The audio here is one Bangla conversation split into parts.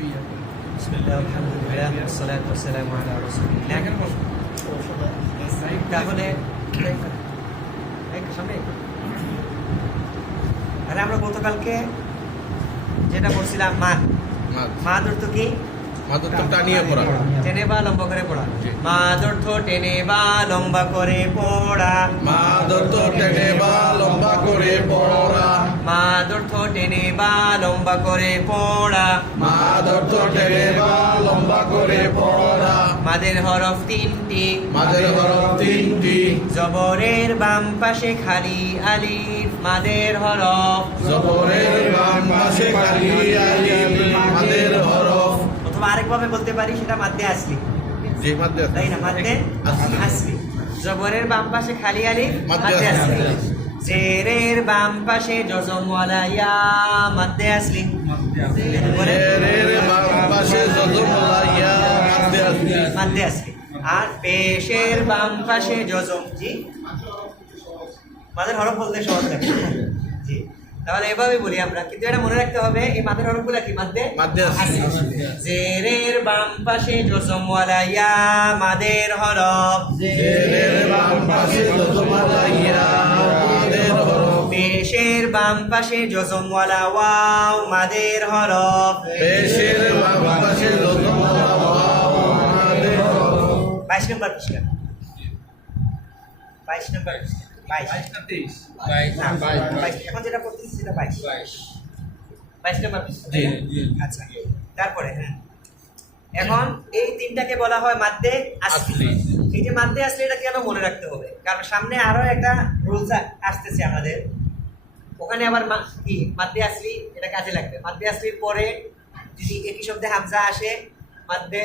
বিসমিল্লাহ আলহামদুলিল্লাহ ওয়াসসালাতু ওয়াসসালামু আলা রাসূলিল্লাহ। তাহলে সামনে তাহলে আমরা গতকালকে যেটা পড়ছিলাম মাদ অর্থ কি? মাদ অর্থ টানিয়ে পড়া, টেনে বা লম্বা করে পড়া। মাদ অর্থ টেনে বা লম্বা করে পড়া। মাদ অর্থ টেনে বা লম্বা করে পড়া। মাদ অর্থ টেনে বা লম্বা করে পড়া। মাদ অর্থ টেনে বা লম্বা করে পড়া। মাদের হরফ তিনটি, মাদের হরফ তিনটি। জবরের বাম পাশে খালি আলিফ মাদের হরফ। জবরের বাম পাশে খালি আলিফ মাদের হরফ। অথবা আরেকভাবে বলতে পারি সেটা মাদ্দে আসলি, জি মাদ্দে তাই না? মাদ্দে আসলি। জবরের বাম পাশে খালি আলিফ মাদ্দে মাদ্দে আসলি। আসলি। জেরের বাম পাশে জজমওয়ালা ইয়া মাদ্দে আসলি। জেরের বাম পাশে জজমওয়ালা ইয়া মাদ্দে আসলি। মাদ্দে আসলি। আর পেশের বাম পাশে জজম, জি মাদের হরফ বলতে সহজ লাগে, জি তাহলে এভাবে বলি আমরা, কিন্তু এটা মনে রাখতে হবে এই মাদের হরফগুলো কি মাদ্দে মাদ্দে আসলি। জেরের বাম পাশে জজমওয়ালা ইয়া মাদের হরফ। জেরের বাম পাশে জজমওয়ালা ইয়া মাদের হরফ। পেশের বাম পাশে জজমওয়ালা ওয়াও মাদের হরফ। পেশের বাম পাশে জজমওয়ালা ওয়াও মাদের হরফ। 22 নম্বর পৃষ্ঠা, 22 নম্বর পৃষ্ঠা, 22 না 22 এখন যেটা পড়তেছি সেটা 22 নম্বর পৃষ্ঠা, তাই না? আচ্ছা তারপরে হ্যাঁ, এখন এই তিনটাকে বলা হয় মাদ্দে আসলি। এই যে মাদ্দে আসলি এটা কেন মনে রাখতে হবে? কারণ সামনে আরো একটা রুলস আসতেছে আমাদের, ওখানে আবার কি মাদ্দে আসলি এটা কাজে লাগবে। মাদ্দে আসলির পরে যদি একই শব্দে হামজা আসে মাদ্দে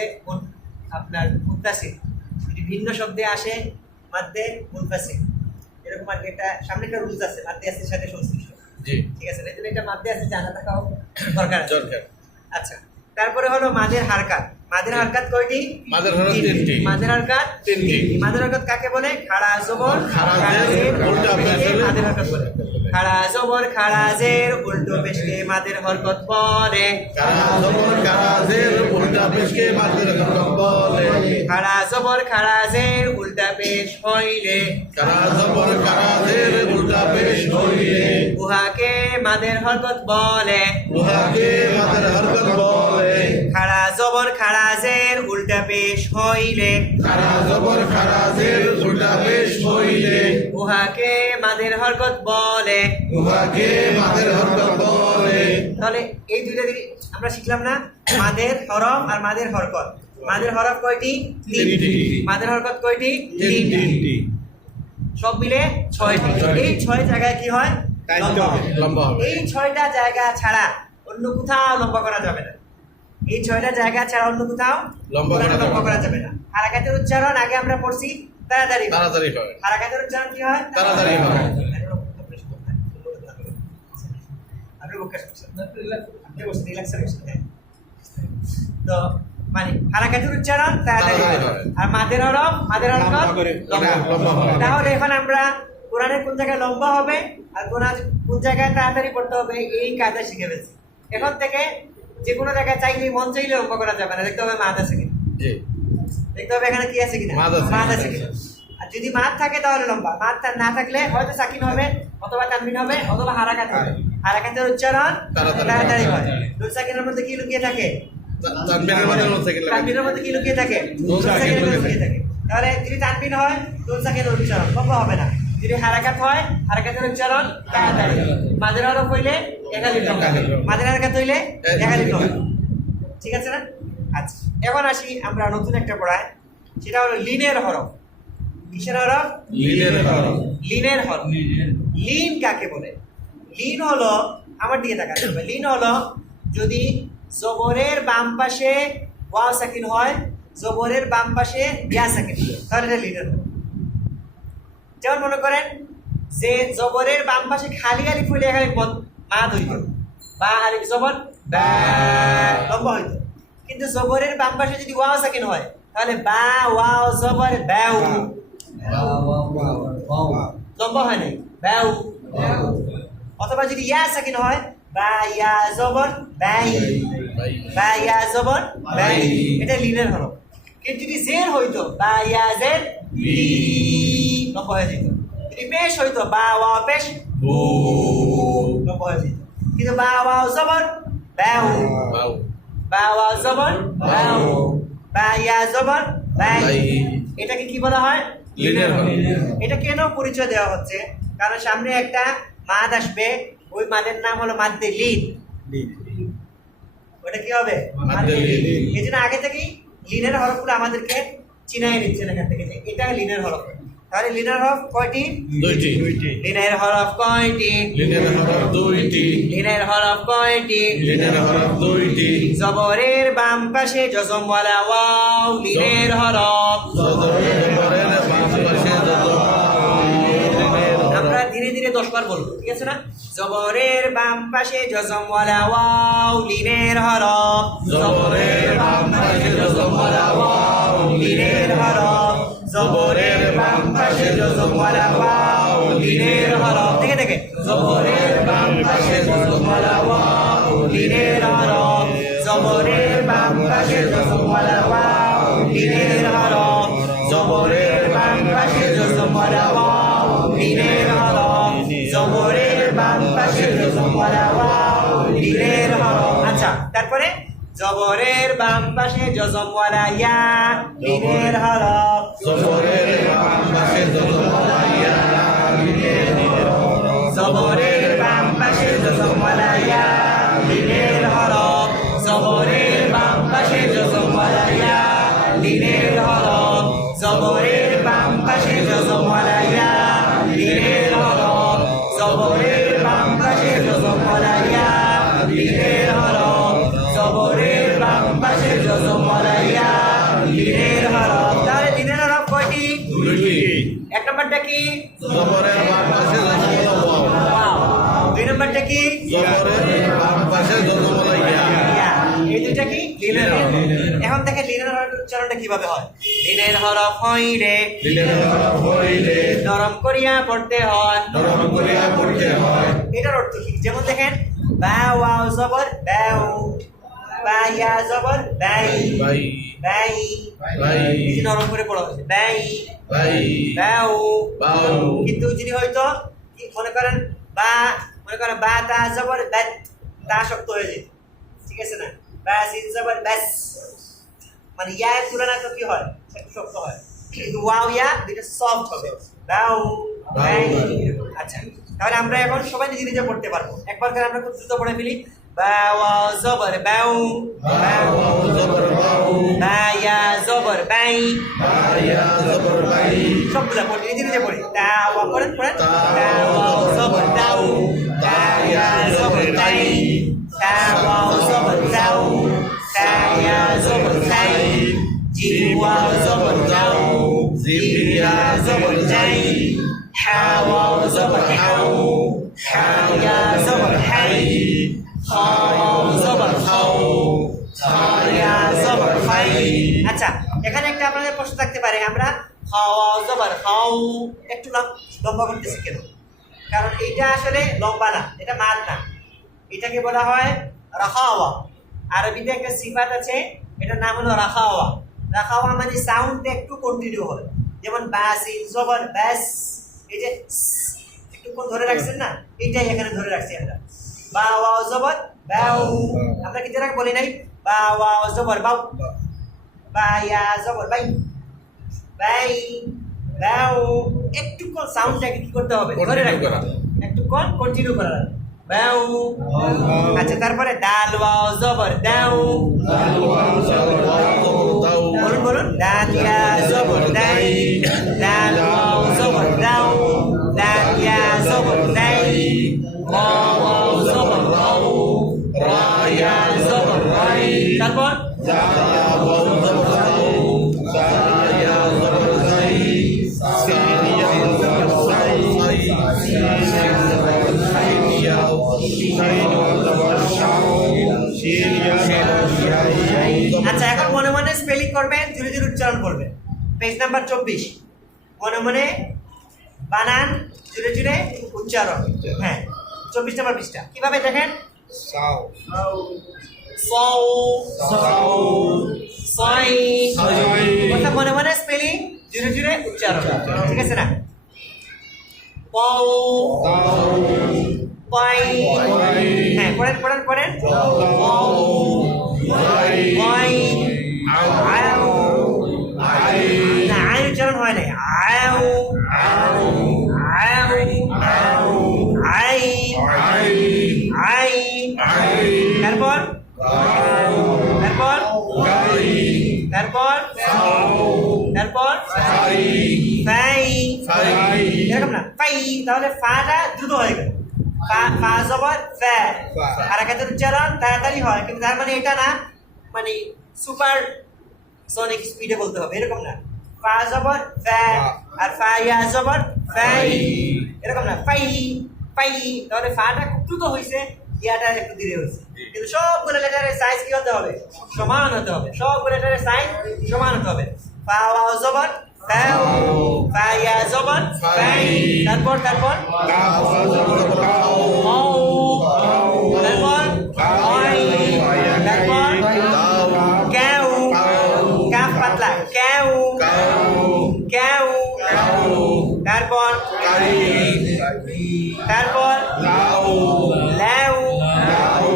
আপনার মুত্তাসিল, যদি ভিন্ন শব্দে আসে মাদ্দে মুনফাসিল, এরকম আর কি একটা সামনে একটা রুলস আছে মাদ্দে আসলির সাথে সংশ্লিষ্ট, জি ঠিক আছে? এই জন্য এটা মাদ্দে আসলি জানা থাকাও দরকার আছে। দরকার। আচ্ছা তারপরে হলো মাদের হারকাত। মাদের হারকাত কয়টি? মাদের হরফ তিনটি। মাদের হারকাত তিনটি। মাদের হারকাত কাকে বলে? খাড়া জবর খাড়া জের উল্টা পেশকে মাদের হারকাত বলে। খাড়া জবর খাড়া জের উল্টো পেশকে মাদের হরকত বলে। কারা জবর কারা জের উল্টা পেশকে মাদের হরফ বলে। খাড়া জবর খাড়া জের উল্টা পেশ হইলে কারা জবর কারা জের উল্টা পেশ হইলে উহাকে মাদের হরকত বলে। উহাকে মাদের হরকত বলে। খাড়া জবর খাড়া জের উল্টা পেশ হইলে কারা জবর কারা জের উল্টা পেশ হইলে উহাকে মাদের হরকত বলে। উহাকে মাদের হরকত বলে। তাহলে এই দুইটা আমরা শিখলাম না, মাদের হরফ আর মাদের হরকত। মাদের হরফ কয়টি? তিনটি। মাদের হরকত কয়টি? তিনটি। সব মিলে 6টি। এই 6 জায়গায় কি হয়? লম্বা হবে। লম্বা হবে। এই 6টা জায়গা ছাড়া অন্য কোথাও লম্বা করা যাবে না। এই 6টা জায়গা ছাড়া অন্য কোথাও লম্বা করা যাবে না। হারাকাতের উচ্চারণ আগে আমরা পড়ছি তাড়াতাড়ি হয়। তাড়াতাড়ি হয়। হারাকাতের উচ্চারণ কি হয়? তাড়াতাড়ি হয়। আপনি বুঝতে পারছেন? আপনি বুঝতে পারছেন? তো মানে হারাকাতের উচ্চারণ তাড়াতাড়ি হয়। আর মাদের হরফ লম্বা হয়। তাহলে এখন আমরা কোরআনের কোন জায়গায় লম্বা হবে আর কোন জায়গায় তাড়াতাড়ি পড়তে হবে এই কাজটা শিখে ফেলছি। এখন থেকে যে কোনো জায়গায় চাইলে মন চাইলে লম্বা করা যাবে না, দেখতে হবে মাদ আছে কিনা, জি দেখতে হবে এখানে কি আছে কিনা, মাদ আছে কিনা। আর যদি মাদ থাকে তাহলে লম্বা, মাদ না থাকলে হয়তো সাকিন হবে অথবা তানবিন হবে অথবা হারাকাত হবে। হারাকাতের উচ্চারণ তাড়াতাড়ি হয়। নুন সাকিনের মধ্যে কি লুকিয়ে থাকে? তানবিনের মধ্যে নুন সাকিন লাগে। তানবিনের মধ্যে কি লুকিয়ে থাকে? নুন সাকিন লুকিয়ে থাকে। তাহলে যদি তানবিন হয় নুন সাকিনের উচ্চারণ লম্বা হবে না, যদি হারাকাত হয় হারাকাতের উচ্চারণ তাড়াতাড়ি। মাদের হরফ হইলে একালিফ লম্বা, মাদের হারাকাত হইলে একালিফ লম্বা, ঠিক আছে না? আচ্ছা এখন আসি আমরা নতুন একটা পড়ায়, সেটা হলো লিনের হরফ। কিসের হরফ? লিনের হরফ। লিনের হরফ। লিন কাকে বলে? লিন হলো, আমার দিকে তাকাতে হবে, লিন হলো যদি জবরের বাম পাশে ওয়াও সাকিন হয়, জবরের বাম পাশে ইয়া সাকিন হয়, তাহলে এটা লিনের হরফ। যেমন মনে করেন যে জবরের বাম পাশে খালি আলিফ হইলে এখানে মাদ হইত, বা আলিফ জবর বা লম্বা হইত। কিন্তু জবরের বাম পাশে যদি ওয়াও সাকিন হয় তাহলে বা ওয়াও জবর বাউ, লম্বা হয় নাই, বাউ। অথবা যদি ইয়া সাকিন হয় বা ইয়া জবর বাই, বা ইয়া জবর বাই, এটা লিনের হরফ। কিন্তু যদি জের হইতো বা ইয়া জের লি, লম্বা হয়ে যেত। যদি পেশ হইতো বা ওয়াও পেশ বু, লম্বা হয়ে যেত। কিন্তু বা ওয়াও জবর বাউ, বা ওয়াও জবর বাউ, বা ইয়া জবর বাই, এটাকে কি বলা হয়? লিনের হরফ। এটা কেন পরিচয় দেওয়া হচ্ছে? কারণ সামনে একটা মাদ আসবে, ওই মাদের নাম হলো মাদ্দে লিন। ওটা কি হবে? মাদ্দে লিন। এই জন্য আগে থেকেই লিনের হরফগুলো আমাদেরকে চিনাই নিচ্ছেন এখান থেকে যে এটা লিনের হরফ। তাহলে লিনের হরফ কয়টি? দুইটি। লিনের হরফ কয়টি? লিনের হরফ দুইটি। লিনের হরফ কয়টি? লিনের হরফ দুইটি। জবরের বাম পাশে জজমওয়ালা ওয়াও লিনের হরফ। জবরের বাম পাশে জজম লিনের হরফ। আমরা ধীরে ধীরে 10 বার বলবো, ঠিক আছে না? জবরের বাম পাশে জজমওয়ালা ওয়াও লিনের হরফ। জবরের বাম পাশে জজমওয়ালা ওয়াও লিনের হরফ। জবরের বাম পাশে জজমওয়ালা ওয়াও লিনের হরফ। দেখে দেখে জবরের বাম পাশে জজমওয়ালা ওয়াও লিনের হরফ। জবরের বাম পাশে জজমওয়ালা ওয়াও লিনের হরফ। জবরের বাম পাশে জজমওয়ালা ওয়াও লিনের হরফ। জবরের বাম পাশে জজমওয়ালা ওয়াও লিনের হরফ। আচ্ছা, তারপরে জবরের বাম পাশে জজমওয়ালা ইয়া লিনের হরফ। জবরের বাম পাশে জজমওয়ালা ইয়া লিনের হরফ। জবরের বাম পাশে জজমওয়ালা ইয়া লিনের হরফ। জবরের বাম পাশে জজমওয়ালা ইয়া লিনের হরফ। জবরের বাম পাশে জজমওয়ালা ইয়া লিনের হরফ। জবরের বাম পাশে জজমওয়ালা ইয়া লিনের হরফ। জবরের বাম পাশে জজমওয়ালা ইয়া লিনের হরফ। তাহলে লিনের হরফ কয়টি? দুইটি। এক নম্বরটা কি? জবরের বাম পাশে জজমওয়ালা ওয়াও। দুই নম্বরটা কি? জবরের বাম পাশে জজমওয়ালা ইয়া। ইয়া। এই দুইটা কি? লিনের হরফ। এখন দেখেন লিনের হরফের উচ্চারণটা কিভাবে হয়। লিনের হরফ হইলে লিনের হরফ হইলে নরম করিয়া পড়তে হয়। নরম করিয়া পড়তে হয়। এটার অর্থ কি? যেমন দেখেন বা ওয়াও জবর বাউ, বা ইয়া জবর বাই, বাই বাই, বাই এই যে নরম করে পড়া হয়েছে বাই, বাই বাউ। বাউ। কিন্তু যদি হয়তো কি মনে করেন বা তা জবর বাত, তা শক্ত হয়ে যায়, ঠিক আছে না? বা সিন জবর বাস, মানে ইয়া এর তুলনায় তো কি হয়? একটু শক্ত হয়। কিন্তু ওয়াও ইয়া দুটো সফট হবে। বাউ বাই। আচ্ছা, তাহলে আমরা এখন সবাই নিজে নিজে পড়তে পারবো। একবার করে আমরা খুব দ্রুত পড়ে ফেলি। বা ওয়াও জবর বাউ, বাউ জবর বাউ। বা ইয়া জবর বাই। বা ইয়া জবর বাই। সবগুলা পড়ি, নিজে নিজে পড়ি। তা ওয়া পড়েন পড়েন। তা ওয়াও জবর দাউ, তা ইয়া জবর দাই, তা ওয়াও জবর দাউ, তা ইয়া জবর দাই, জিম ওয়াও জবর দাউ, জিম ইয়া জবর দাই, হা ওয়াও জবর হাউ, হা ইয়া জবর হাই, খা ওয়াও জবর খাউ, খা ইয়া জবর খাই। আচ্ছা, এখানে একটা আপনাদের প্রশ্ন থাকতে পারে, আমরা খাওয়া জবর খাও একটু লম্বা করতেছি কেন? কারণ এইটা আসলে লম্বা না, এটা মাদ না, এটাকে বলা হয় রাখাওয়া। আরবিতে একটা সিফাত আছে, এটার নাম হলো রাখাওয়া। রাখাওয়া মানে সাউন্ডটা একটু কন্টিনিউ হয়। যেমন বাসিন জবর ব্যাস, এই যে একটুক্ষণ ধরে রাখছেন না, এইটাই এখানে ধরে রাখছি আমরা। বা ওয়াও জবর বাউ, আমরা কি যেটা বলি নাই বা ওয়াও জবর বাউ, বা ইয়া জবর বাই, বাই বাউ। একটুক্ষণ সাউন্ডটাকে কি করতে হবে? ধরে রাখতে হবে, একটুক্ষণ কন্টিনিউ করা লাগবে। বাউ। আচ্ছা, তারপরে ডাল ওয়াও জবর দাউ, দাল ওয়াও জবর দাউ। বলুন বলুন। ডাল ইয়া জবর দাই, ডাল ওয়াও জবর দাউ, ডাল ইয়া জবর দাই, রা ওয়াও জবর রাউ, রা ইয়া জবর রাই। তারপর জা ওয়াও জবর দাউ, জা ইয়া জবর দাই, সিন ইয়া জবর সাই, সিন ইয়া জবর সাই ইয়া, সাইন জবর শাও, সিন ইয়া জবর শাই। আচ্ছা, এখন মনে মনে স্পেলিং করবেন, ধীরে ধীরে উচ্চারণ করবেন। পেজ নাম্বার 24, মনে মনে বানান, ধীরে ধীরে উচ্চারণ। হ্যাঁ, 24 নম্বর পৃষ্ঠা। কিভাবে দেখেন? সাও সাউ সাউ সাই সাই কথা মনে মনে স্পেলিং জুড়ে জুড়ে উচ্চারণ ঠিক আছে না পাউ তাও পাই পাই হ্যাঁ পড়েন পড়েন পড়েন তাও পাই পাই আও আউ আই না আই উচ্চারণ হয় নাই আউ আও আউ আও আই আই আই আই তারপর তাও তারপর গাই তারপর সাও তারপর সাই ফাই সাই এরকম না ফাই তাহলে ফাটা দ্রুত হয়ে গেল ফা ফা জবর ফা ফা। আর একাদের উচ্চারণ তাড়াতাড়ি হয় কিন্তু তার মানে এটা না মানে সুপার সনিক স্পিডে বলতে হবে এরকম না ফা জবর ফা ফা। আর ফা ইয়া জবর ফাই ফাই। এরকম না ফাই ফাই তাহলে ফাটা খুব দ্রুত হয়েছে ইয়াটা একটু ধীরে হয়েছে কিন্তু সবগুলো লেটারের সাইজ কি হতে হবে সমান হতে হবে সবগুলো লেটারের সাইজ সমান হতে হবে ফা ওয়াও জবর ফাও ফা ইয়া জবর ফাই তারপর তারপর কাফ জবর কাও মাও কাও তারপর আই তারপর তাও ক্যাউ কাও কাফ পাতলা ক্যাউ কাও ক্যাউ কাও তারপর কাই তারপর লাও ল্যাউ লাও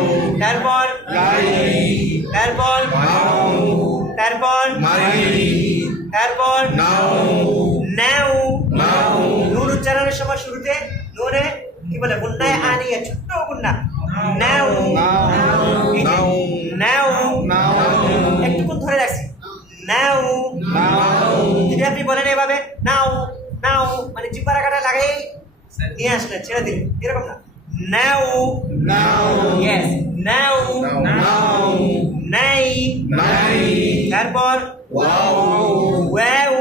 তারপর লাই তারপর মাও তারপর মাই তারপর নাও নাও নাও নুন উচ্চারণের সময় শুরুতে নুনে কি বলে গুন্নায় আনিয়ে ছোট্ট গুন্না নাও এই যে, নাও নাও নাও একটুক্ষণ ধরে রাখছি নাও নাও যদি আপনি বলেন এভাবে নাও নাও মানে জিব্বার আকারে লাগাই নিয়ে আসলেন ছেড়ে দিলেন এরকম না নাও নাও ইয়েস নাও নাও নাই নাই তারপর ওয়াও ওয়াও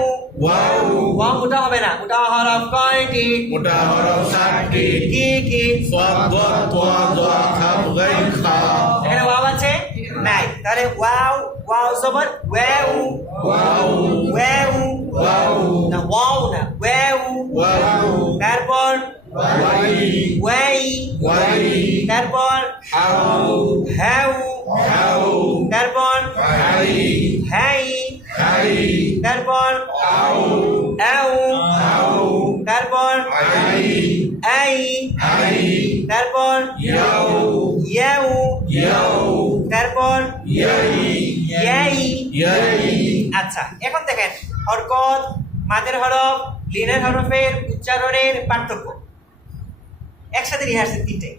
ওয়াও ওয়াও মোটা হবে না মোটা হরফ কয়টি মোটা হরফ 7টি কি কি সাদ দাদ তোয়া দোয়া খাফ গাইন খা এখানে ওয়াও আছে নাই তাহলে ওয়াও ওয়াও জবর ওয়াও ওয়াও ওয়াও ওয়াও না ওয়াও না ওয়াও ওয়াও তারপর ওয়াই ওয়াই ওয়াই তারপর হাও হ্যাও হাও তারপর হাই হাই হাই তারপর আও আও আও তারপর আই আই আই তারপর ইয়াও ইয়াও ইয়াও তারপর ইয়াই ইয়াই ইয়াই আচ্ছা এখন দেখেন হরকত মাদের হরফ লিনের হরফের উচ্চারণের পার্থক্য একসাথে নিয়ে আসছে তিনটে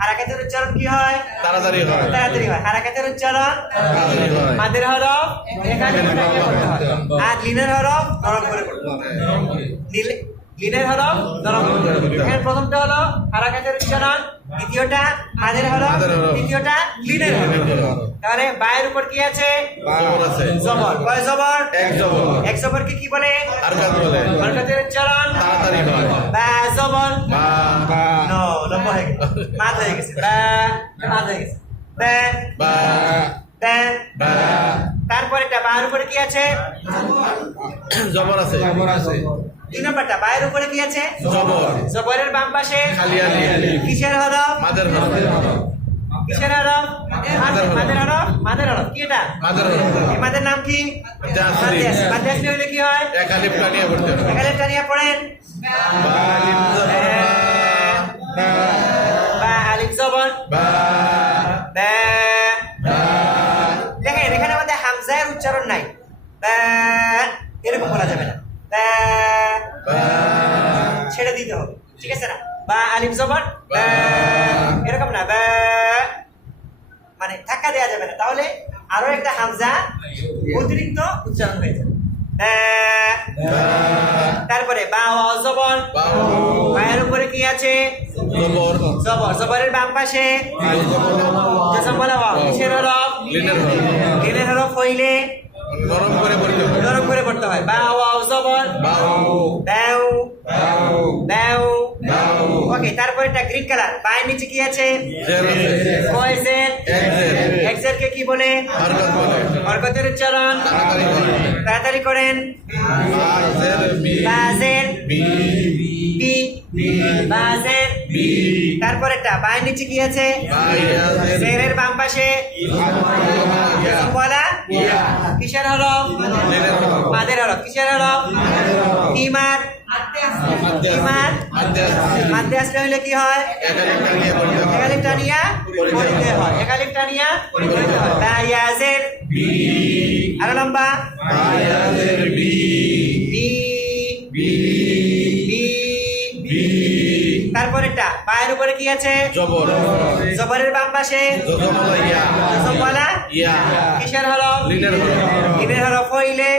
হারাকাতের উচ্চারণ কি হয় তাড়াতাড়ি হয় তাড়াতাড়ি হয় হারাকাতের উচ্চারণ তাড়াতাড়ি হয় মাদের হরফ এখানে করতে হয় আর লিনের হরফ নরম করে করতে হয় লিনের হরফ নরম করে এখানে প্রথমটা হলো হারাকাতের উচ্চারণ দ্বিতীয়টা মাদের হরফ মাদের হরফ। তৃতীয়টা লিনের হরফ তাহলে বায়ের উপর কি আছে জবর আছে জবর কয় জবর এক জবর এক জবরকে কি বলে হারকাত বলে হরকতের উচ্চারণ তাড়াতাড়ি হয় বা জবর বা বা নো লম্বা হয়ে গেছে মাদ হয়ে গেছে বা মাদ হয়ে গেছে বা বা বা বা তারপরে এটা বায়ের উপরে কি আছে জবর আছে জবর আছে দুই নম্বরটা বায়ের উপরে কি আছে জবর জবরের বাম পাশে খালি আলি কিসের হরফ মাদের হরফ কিসের হরফ মাদের হরফ মাদের হরফ কি এটা মাদের হরফ এই মাদের নাম কি মাদ্রাসি। মাদ্রাসি হইলে কি হয় এক আলিফ টানিয়ে পড়তে হবে এখানে টানিয়া পড়েন বা আলিফ জবর বা বা আলিফ জবর বা বা বা দেখেন এখানে আমাদের হামজার উচ্চারণ নাই বা এরকম বলা যাবে না বা বা ছেড়ে দিতে হবে ঠিক আছে না বা আলিফ জবর বা এরকম না বা মানে ধাক্কা দেওয়া যাবে না তাহলে আরো একটা হামজা অতিরিক্ত উচ্চারণ হয়ে যাবে বা তারপরে বা ওয়াও জবর বাও বায়ের উপরে কি আছে জবর জবর জবরের বাম পাশে আলিফ জবর যেসব বলা ওয়াও কিসের হরফ লিনের হরফ লিনের হরফ হইলে নরম করে পড়তে হবে নরম করে পড়তে হয় বা ওয়াও জবর বাও দাও বাও দাও বাও ওকে তারপরে এটা গ্রিন কালার পায়ের নিচে কি আছে জের আছে কয়জের এক জের এক্সের কে কি বলে হারকাত বলে হরকতের উচ্চারণ তাড়াতাড়ি হয় তাড়াতাড়ি করেন বা জের বি বাজের বি বি বাজের বি তারপরেরটা বায়ের নিচে কি আছে বাইয়াজের জেরের বাম পাশে ইয়া বলা ইয়া কিসের হরফ জেরের হরফ মাদের হরফ কিসের হরফ ইমাদ ইমাদ মাদ্দে আসলে হইলে কি হয় একালিফ টানিয়া পড়িতে হয় একালিফ টানিয়া পড়িতে হয় বায়াজের বি আরো লম্বা বাইয়াজের বি বি বি বি বি তারপরেরটা পায়ের উপরে কি আছে জবর জবরের বাম পাশে জজমলা ইয়া জবলা ইয়া কিসের হরফ লিনের হরফ লিনের হরফ হইলে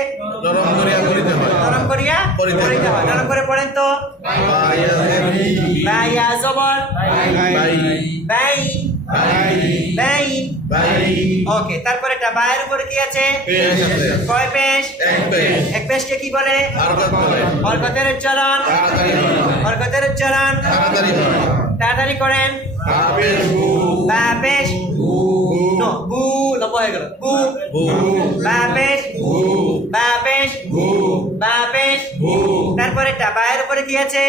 নরম করিয়া করিতে হয় নরম করিয়া পড়িতে পড়িতে হয় নরম করে পড়েন তো বাইয়াজের বি বায়া জবর বাই বাই বাই বাই বাই ওকে তারপরেরটা বায়ের উপরে কি আছে পেশ আছে কয় পেশ এক পেশ এক পেশকে কি বলে হরকত বলে হরকতের উচ্চারণ তাড়াতাড়ি হয় হরকতের উচ্চারণ তাড়াতাড়ি হয় তাড়াতাড়ি করেন কাপেশ বু বা পেশ বু নো বু লম্বা হয়ে গেল বু বু বা পেশ বু বা পেশ বু বা পেশ বু তারপরেরটা বায়ের উপরে কি আছে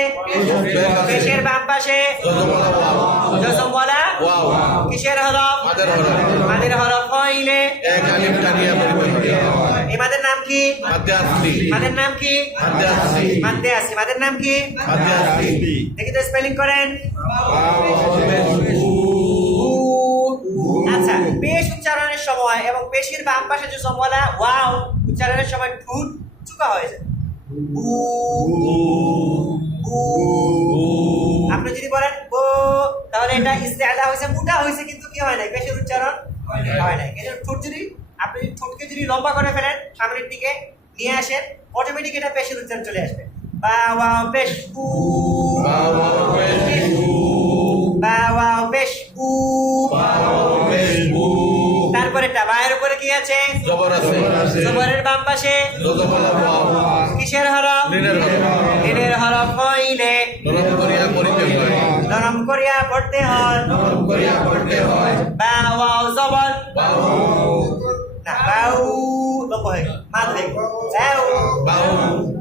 পেশের বাম পাশে জজমলা ওয়াও জসম বলা ওয়াও কিসের হরফ মাদের হরফ মাদের হরফ হইলে এক আলিফ টানিয়া পড়িতে হয় এই মাদের নাম কি মাদ্দে আসলি মাদের নাম কি মাদ্দে আসলি মাদ্দে আছে মাদের নাম কি মাদ্দে আসলি দেখি তো স্পেলিং করেন বু আচ্ছা পেশ উচ্চারণের সময় এবং পেশির বাম পাশে যে সমলা ওয়াও উচ্চারণের সময় ঠোঁট চুকা হয়ে যায় বু বু আপনি যদি বলেন বো তাহলে এটা ইস্তেআলা হয়েছে মুটা হয়েছে কিন্তু কি হয় না পেশের উচ্চারণ হয় না কিন্তু ঠোঁট যদি আপনি ঠোঁটকে যদি লম্বা করে ফেলেন সামনের দিকে নিয়ে আসেন অটোমেটিক এটা পেশের উচ্চারণ চলে আসবে বা ওয়াও পেশ বু বা ওয়াও পেশ বু তারপরে বায়ের উপরে কি আছে জবর আছে জবরের বাম পাশে জজমলা ওয়াও কিসের হরফ লিনের হরফ লিনের হরফ হইলে নরম করিয়া পড়িতে হয় নরম করিয়া পড়তে হয় নরম করিয়া পড়তে হয় বা ওয়াও জবর বাউ না বাউ লম্বা হয়ে গেল মাদ হয়ে গেল বাউ বাউ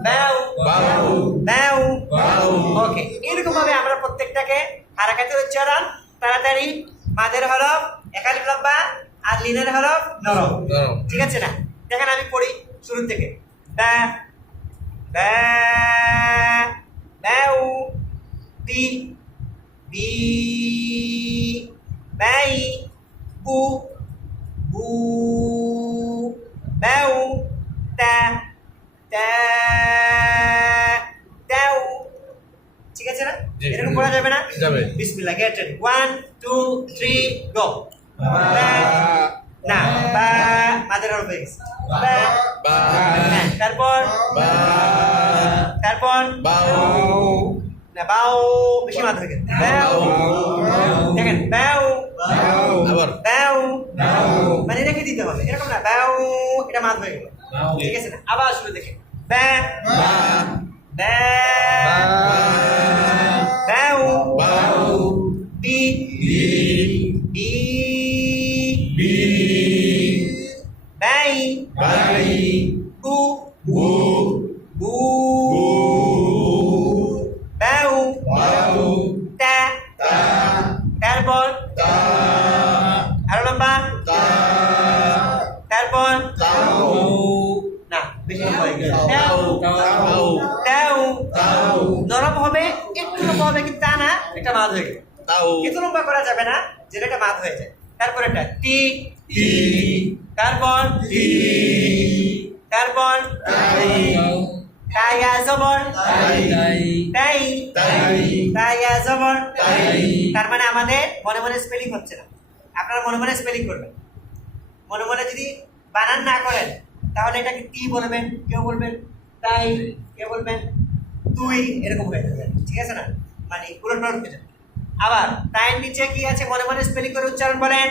বাউ বাউ বাউ বাউ ওকে এরকম ভাবে আমরা প্রত্যেকটাকে হারাকাতের উচ্চারণ তাড়াতাড়ি মাদের হরফ একালিফ লম্বা আর লিনের হরফ নরম নরম ঠিক আছে না দেখেন আমি পড়ি শুরু থেকে বা বা বাউ বি বি বাই বু বু বাউ তা তা দাউ ঠিক আছে না জি। এরকম পড়া যাবে না যাবে। বিসমিল্লাহ গেট রেডি 1 2 3 গো না বা মাদের হরফ হয়ে গেছে বা বা হ্যাঁ, তারপর বা তারপর বাউ না বাউ বেশি মাদ হয়ে গেছে বাউ দেখেন বাউ আবার বাউ মানে রেখে দিতে হবে এরকম না বাউ এটা মাদ হয়ে গেল ঠিক আছে না আবার শুরু দেখেন বা বা বাউ বাউ বি বি বি বাই বাই বু বু বু বাউ বাউ তা তা তারপর তা আরো লম্বা তা তারপর তাও না বেশি লম্বা হয়ে গেল তাও তাও তাও তাও নরম হবে একটু লম্বা হবে কিন্তু তা না এটা মাদ হয়ে গেল তাও এত লম্বা করা যাবে না যেটা এটা মাদ হয়ে যায় তারপর এটা টি টি তারপর টি তারপর তাই তাইয়া জবর তাই তাই তাই তাইয়া জবর তাই তার মানে আমাদের মনে মনে স্পেলিং হচ্ছে না আপনারা মনে মনে স্পেলিং করবেন মনে মনে যদি বানান না করেন তাহলে এটাকে টি বলবেন কেউ বলবেন তাই কেউ বলবেন তুই এরকম হয়ে যাবে ঠিক আছে না মানে পুরো নোট হয়ে যাবে আবার তাইয়ের নিচে কি আছে মনে মনে স্পেলিং করে উচ্চারণ করেন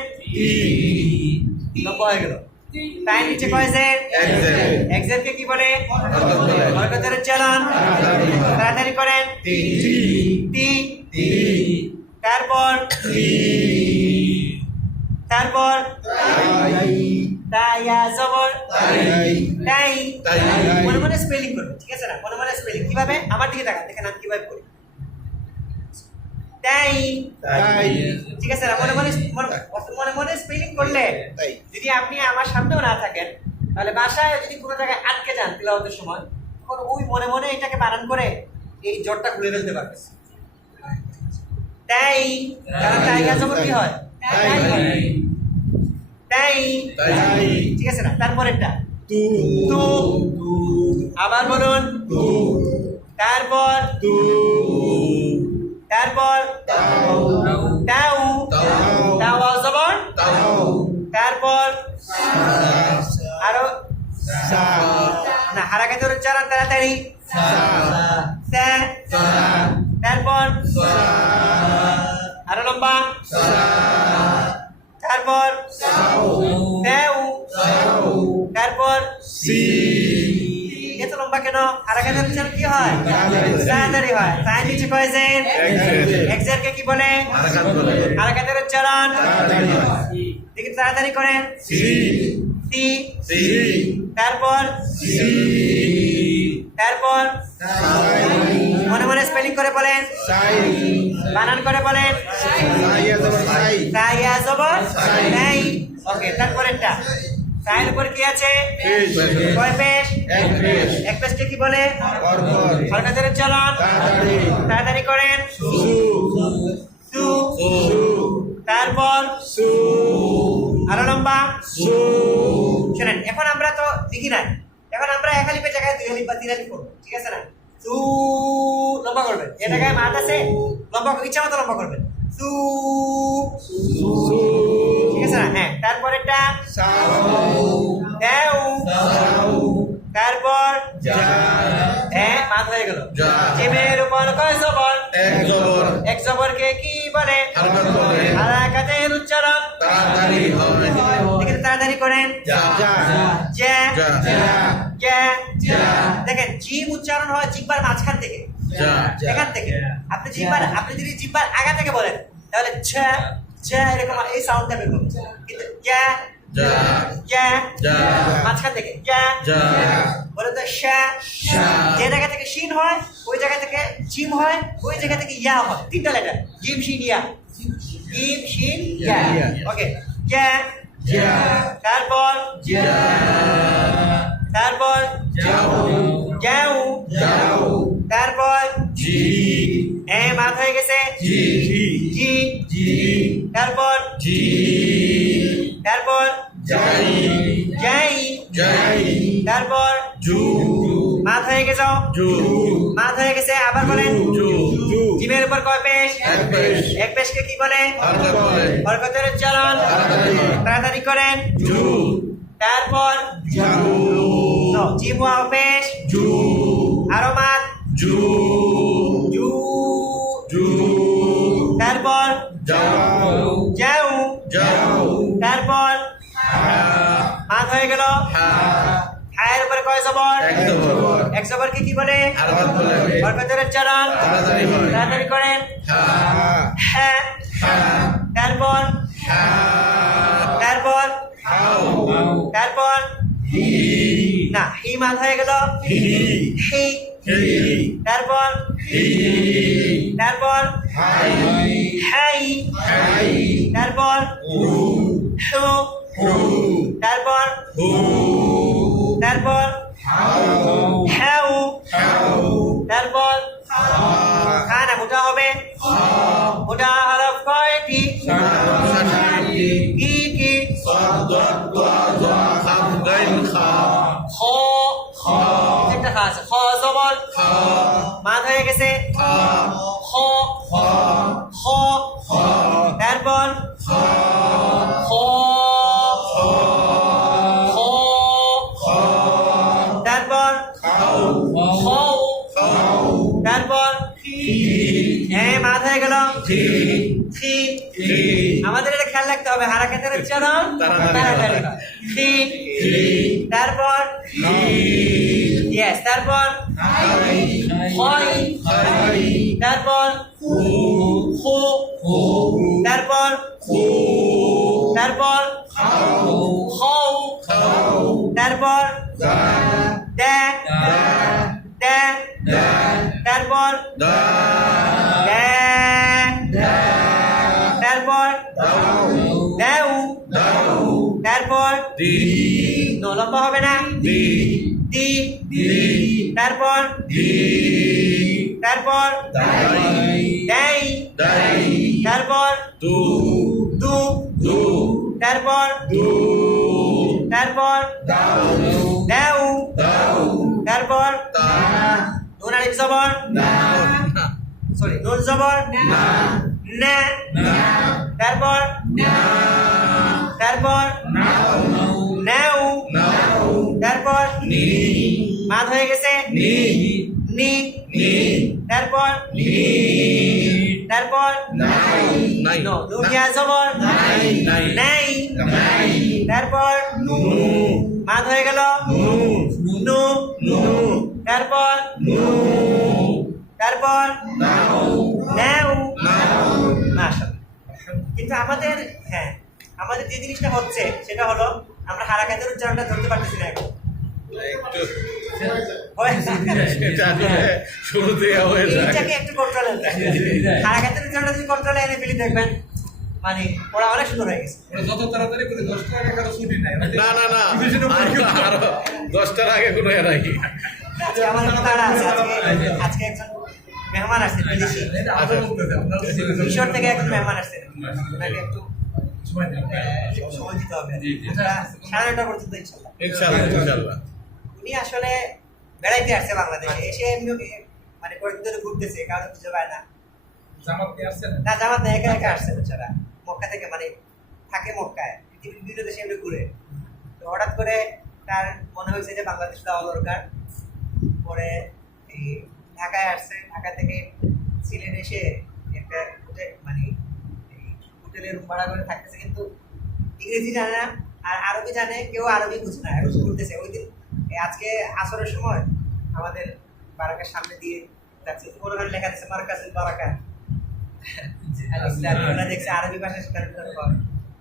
লম্বা হয়ে গেল তাইয়ের নিচে কয়েছের এক্সেল এক্সেল কে কি বলে হরকত বলে হরকতের উচ্চারণ তাড়াতাড়ি করেন টি টি টি তারপর তারপর তাই তাইয়া জবর তাই তাই তাই মনে মনে স্পেলিং করবে ঠিক আছে না মনে মনে স্পেলিং কিভাবে আমার দিকে তাকান দেখেন আমি কিভাবে করি তাই তাই ঠিক আছে না? মনে মনে মনে মনে স্পেলিং করলে তাই যদি আপনি আমার সামনেও না থাকেন তাহলে বাসায় যদি কোনো জায়গায় আটকে যান তিলাওয়াতের সময় তখন ওই মনে মনে এটাকে বানান করে এই জটটা খুলে ফেলতে পারবে। তাই কারণ টাইগার যখন কি হয় তাই হয়। তাই তাই ঠিক আছে না? তারপরেরটা তু তু আবার বলুন তু তারপর তু তারপর তাও তাও তাও তাও জবর তাও তারপর আরো সা না হারাকাতের উচ্চারণ তাড়াতাড়ি সা সা সা তারপর সা আরো লম্বা সা তারপর সাও তাও সাও তারপর সি এত লম্বা কেন? হারাকাতের উচ্চারণ কি হয়? তাড়াতাড়ি। তাড়াতাড়ি হয়। তাই নিচে কয় জের? এক জের। এক জেরকে কি বলে? হারাকাত বলে। হারাকাতের উচ্চারণ তাড়াতাড়ি হয়। দেখি তাড়াতাড়ি করেন। সি সি সি তারপর সি তারপর সাই মনে মনে স্পেলিং করে বলেন, সাই বানান করে বলেন। সাই জবর সাই তাই জবর সাই। তাই। ওকে তারপরেরটা তাইয়ের উপর কি আছে? পেশ কয় পেশ? এক পেশ এক পেশকে কি বলে? পরপর হারাকাতের উচ্চারণ তাড়াতাড়ি তাড়াতাড়ি করেন। সু সু সু তারপর সু আরো লম্বা। সু শুনেন এখন আমরা তো লিখি নাই, এখন আমরা এক আলিফের জায়গায় দুই আলিফ বা তিন আলিফ করবো, ঠিক আছে না? সু লম্বা করবেন, এ জায়গায় মাদ আছে লম্বা ইচ্ছা মতো লম্বা করবেন। সু সু ঠিক আছে না? হ্যাঁ তারপরেরটা সাও দেও সাও তারপর যা হ্যাঁ মাদ হয়ে গেল। যা জিমের উপর কয় জবর? এক জবর এক জবরকে কি বলে? হারাকাত বলে। হারাকাতের উচ্চারণ তাড়াতাড়ি হয় দেখেন তাড়াতাড়ি করেন। যা যা জে যা জে যা দেখেন জিম উচ্চারণ হয় জিহ্বার মাঝখান থেকে, যা এখান থেকে। আপনি যদি জিহ্বার আগা থেকে বলেন তাহলে ছ ছ এরকম এই সাউন্ডটা বের হবে, কিন্তু জে যা জে যা মাঝখান থেকে জে যা বলে তো শা শা। যে জায়গা থেকে শিন হয় ওই জায়গা থেকে জিম হয়, ওই জায়গা থেকে ইয়া হয়, তিনটা লেটার জিম শিন ইয়া, জিম শিন ইয়া। ইয়া। ওকে জে যা তারপর যা তারপর যাও যাও যাও তারপর জি এ মাথা হয়ে গেছে জি জি জি তারপর জি তারপর যাই যাই যাই তারপর জু মাথা হয়ে গেছে জু মাথা হয়ে গেছে আবার বলেন জু জু জিমের উপর কয় পেশ? এক পেশ এক পেশকে কি বলে? হারাকাত বলে। বরকতের উচ্চারণ তাড়াতাড়ি হয়। তাড়াতাড়ি করেন। জু তারপর যাও নো জিম ওয়াও পেশ জু আরো মাত জু জু জু তারপর যাও যাও যাও তারপর হা মাত হয়ে গেল। হা হায়ের উপরে কয় জবর? এক জবর এক জবরকে কি বলে? হারাকাত বলে। বরকতের উচ্চারণ তাড়াতাড়ি হয়। তাড়াতাড়ি করেন। হা হ্যাঁ হা তারপর হা তারপর হাও তারপর হি না হি মাত হয়ে গেল। হি হি হি তারপর হি তারপর হাই হাই হাই তারপর হু হু হু তারপর হু তারপর হাও হ্যাউ হাও তারপর হা খা না মোটা হবে। মোটা হরফ কয়টি? সাতটি কি কি? صاد ضاد خاء غين خاء খ একটা খা আছে খ জবর خاء মাত হয়ে গেছে। خاء খ خاء খ خاء তারপর خاء খ খ خاء তারপর خاء খ خاء তারপর হ্যাঁ মাত হয়ে গেল। ثي থি ثي আমাদের এটা খেয়াল রাখতে হবে হারাকাতের উচ্চারণ তাড়াতাড়ি তাড়াতাড়ি হয়। হয়। থি ثي তারপর ثي ইয়েস তারপর হাই হয় হাই তারপর হু খু হু তারপর হু তারপর খাও খাও খাও তারপর দা দে দা দে দা তারপর দা দে দা নো লম্বা হবে না দি দি দি তারপর দি তারপর দাই দাই দাই তারপর দু দু দু তারপর দু তারপর দাও দাও দাও তারপর তা নুন আলিফ জবর না সরি নুন জবর না না না তারপর না তারপর নাও নাও নাও তারপর নি মাদ হয়ে গেছে নি নি নি তারপর নি তারপর নাই নাই নো নুন ইয়া জবর নাই নাই নাই নাই তারপর নু মাদ হয়ে গেল নু নু নু তারপর নু তারপর নাও নাও নাও মাশাআল্লাহ। কিন্তু আমাদের হ্যাঁ আমাদের যে জিনিসটা হচ্ছে সেটা হলো আমরা হারাকাতের উচ্চারণটা ধরতে পারতেছি না এখন একটু হয় এটা শুরুতে হয়ে যায় এইটাকে একটু কন্ট্রোলে আনতে হারাকাতের উচ্চারণটা যদি কন্ট্রোলে এনে ফেলি দেখবেন মানে ওরা অনেক সুন্দর হয়ে গেছে যত তাড়াতাড়ি করে 10 টাকা কারো ছুটি নাই না না না আরো 10টার আগে কোনো এ নাই আজকে আমার একটা তাড়া আছে আজকে একজন মেহমান আসছে বিদেশি এটা আদর করতে দেন আপনারা মিশর থেকে একজন মেহমান আসছে ওনাকে একটু সময় দেন সময় দিতে হবে জি, জি। আমরা 9:30 পর্যন্ত ইনশাল্লাহ ইনশাআল্লাহ ইনশাআল্লাহ উনি আসলে বেড়াইতে আসছে বাংলাদেশে এসে এমনি মানে কয়েকদিন ধরে ঘুরতেছে কারো খুঁজে পায় না জামাত কি আসছেন না জামাত না একা একা আসছে বেচারা মক্কা থেকে মানে থাকে মক্কায় পৃথিবীর বিভিন্ন দেশে এমনি ঘুরে তো হঠাৎ করে তার মনে হয়েছে যে বাংলাদেশ যাওয়া দরকার পরে এই ঢাকায় আসছে ঢাকা থেকে সিলেট এসে একটা হোটেল মানে এই হোটেলের রুম ভাড়া করে থাকতেছে কিন্তু ইংরেজি জানে না আর আরবি জানে কেউ আরবি বুঝে না এখন ঘুরতেছে ওই দিন আজকে আসরের সময় আমাদের বারাকার সামনে দিয়ে যাচ্ছে ওখানে লেখা আছে মার্কাজুল বারাকা ওরা দেখছে আরবি ভাষা শেখানোর জন্য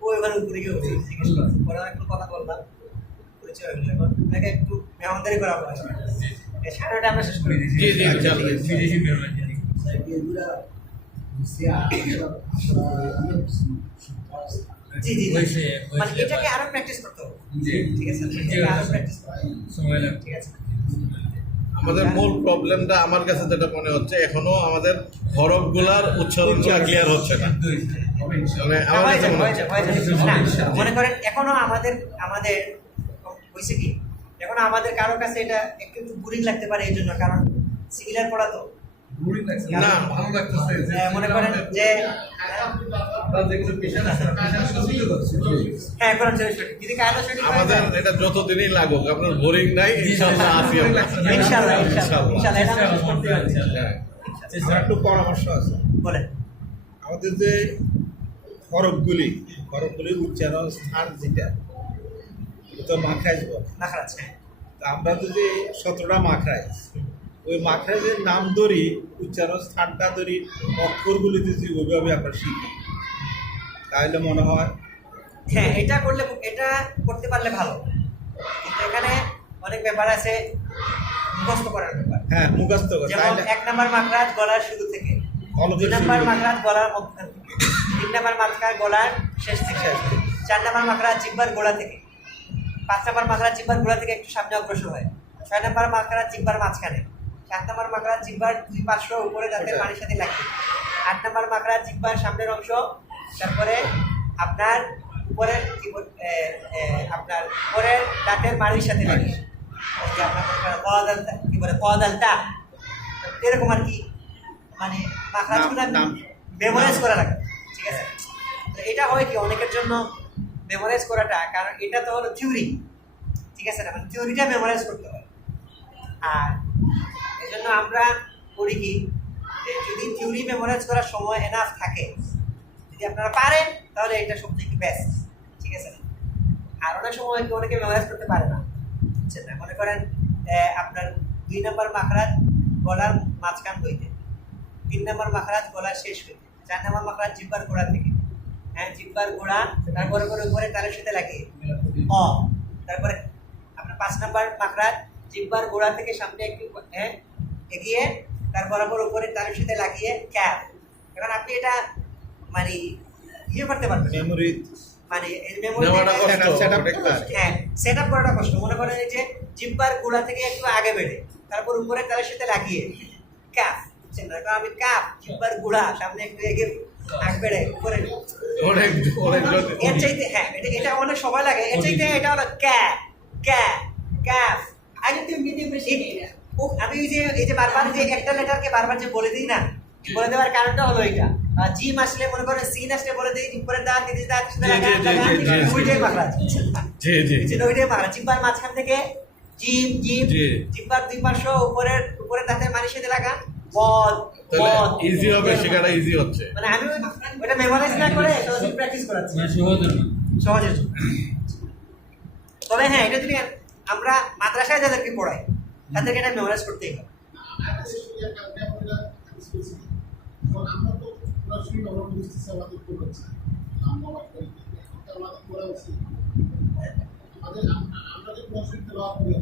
ওই ওখানে উপরে গিয়ে উঠে জিজ্ঞেস করছে পরে অনেকক্ষণ কথা বললাম পরিচয় হয়ে গেল ওনাকে একটু মেহমানদারি করা হবে সাড়ে আমরা শেষ করে দিয়েছি জি জি ইনশাআল্লাহ বিদেশি মেহমান জি জি জি হয়েছে, মানে হয়েছে। এটাকে আরো প্র্যাকটিস করতে হবে জি ঠিক আছে জি, এটাকে আরো প্র্যাকটিস করতে হবে সময় লাগবে ঠিক আছে আমাদের মূল প্রবলেমটা আমার কাছে যেটা মনে হচ্ছে এখনো আমাদের হরফগুলার উচ্চারণগুলো ক্লিয়ার হচ্ছে না মানে আমার হয়ে কাছে যাবে, মনে হয়ে হচ্ছে যাবে, হয়ে যাবে। না, মনে করেন এখনো আমাদের আমাদের হয়েছে কি এখন আমাদের কারো কাছে এটা একটু একটু বোরিং লাগতে পারে এই জন্য কারণ সিমিলার পড়া তো বোরিং লাগছে না। ভালো লাগতেছে মনে করেন যে আপনারা যে কিছু পেশেন্ট আছে পেশেন্ট সুবিধা করছে হ্যাঁ কোরআন শরীফ সঠিক যদি কায়দা সঠিক হয় আমাদের এটা যতদিনই লাগুক আপনার বোরিং নাই ইনশাআল্লাহ আসি আমরা। ইনশাআল্লাহ ইনশাআল্লাহ ইনশাআল্লাহ। ইনশাআল্লাহ এটা আমরা করতে পারি হ্যাঁ। আমার একটু পরামর্শ আছে বলেন আমাদের যে হরফগুলির উচ্চারণ স্থান যেটা এটা তো মাখরাইজ বলে না খারাপ হ্যাঁ তা আমরা যদি 17টা মাখরাইজ ওই মাখরাইজের নাম ধরি উচ্চারণ স্থানটা ধরি অক্ষরগুলিতে যদি ওইভাবে আমরা শিখি তাহলে মনে হয় হ্যাঁ এটা করলে এটা করতে পারলে ভালো কিন্তু এখানে অনেক ব্যাপার আছে মুখস্থ করার ব্যাপার হ্যাঁ মুখস্থ করে যেমন তাহলে 1 নাম্বার মাখরাজ গলার শুরু থেকে হলফের 2 নাম্বার শুরু থেকে। মাখরাজ গলার মধ্যখান থেকে 3 নাম্বার মাখরাজ গলার শেষ থেকে 4 নাম্বার মাখরাজ জিহ্বার গোড়া থেকে 5 নাম্বার মাখরাজ জিহ্বার গোড়া থেকে একটু সামনে অগ্রসর হয় 6 নাম্বার মাখরাজ জিহ্বার মাঝখানে 7 নাম্বার মাখরাজ জিহ্বার দুই পার্শ্ব উপরে দাঁতের পানির সাথে লাগে 8 নাম্বার মাখরাজ জিহ্বার সামনের অংশ তারপরে আপনার উপরের আপনার উপরের দাঁতের মাড়ির সাথে লাগে ওই যে আপনার মনে করেন কদালটা কি বলে কদালটা এরকম আর কি মানে মাখরাজগুলো নাম- মেমোরাইজ করা লাগে ঠিক আছে তো এটা হয় কি অনেকের জন্য মেমোরাইজ করাটা কারণ এটা তো হলো থিওরি ঠিক আছে না মানে থিওরিটা মেমোরাইজ করতে হয় আর এই জন্য আমরা করি কি যে যদি থিওরি মেমোরাইজ করার সময় এনাফ থাকে যদি আপনারা পারেন তাহলে এটা সবথেকে বেস্ট ঠিক আছে না আর অনেক সময় কি অনেকে মেমোরাইজ করতে পারে না বুঝছেন না মনে করেন আপনার 2 নাম্বার মাখরাজ গলার মাঝখান হইতে 3 নাম্বার মাখরাজ গলার শেষ হইতে 4 নাম্বার মাখরাজ জিহ্বার গোড়া থেকে হ্যাঁ জিহ্বার গোড়া তারপরে উপরে তালের সাথে লাগিয়ে অ তারপরে আপনার 5 নাম্বার মাখরাজ জিহ্বার গোড়া থেকে সামনে একটু এগিয়ে তারপর উপরে তালের সাথে লাগিয়ে ক্যাপ এবার আপনি এটা মানে ইয়ে করতে পারবেন মেমোরি মানে মেমোরি নেওয়াটা কষ্ট, setup ওটা class। হ্যাঁ সেট আপ করাটা কষ্ট। মনে করেন এই যে জিব্বার গোড়া থেকে একটু আগে বেড়ে তারপর উপরে তার সাথে লাগিয়ে কাফ, বুঝছেন না? কারণ আমি কাফ জিব্বার গোড়া সামনে একটু এগিয়ে আগে বেড়ে উপরে অনেক অনেক এর চাইতে হ্যাঁ এটা অনেক সময় লাগে। এর চাইতে এটা হলো ক্যাফ। আই যদি মিডিয়াম বেশি আমি এই যে বারবার যে একটা লেটারকে বারবার যে বলে দিই না, বলে দেওয়ার কারণটা হলো এটা। জিম আসলে মনে করেন সিন আসলে বলে দিই উপরের দাঁত দিতে দাঁত ওইটাই মাখরাজ। জি জি যেটা ওইটাই মাখরাজ। জিব্বার মাঝখান থেকে জিম জি। জিব্বার দুই পার্শ্ব উপরের দাঁতের মানির সাথে লাগা বদ তাহলে ইজি হবে, শেখাটা ইজি হচ্ছে। মানে আমি ওইটা মেমোরাইজ না করে সহজে প্র্যাকটিস করাচ্ছি সহজের জন্য। তবে হ্যাঁ এটা যদি আমরা মাদ্রাসায় যাদেরকে পড়াই তাদেরকে এটা মেমোরাইজ করতেই হবে। আমরা তো সরাসরি আমরা বুঝতেছি আমাদের কি হচ্ছে আমাদের আমরা যে সরাসরি তেলাওয়াত করি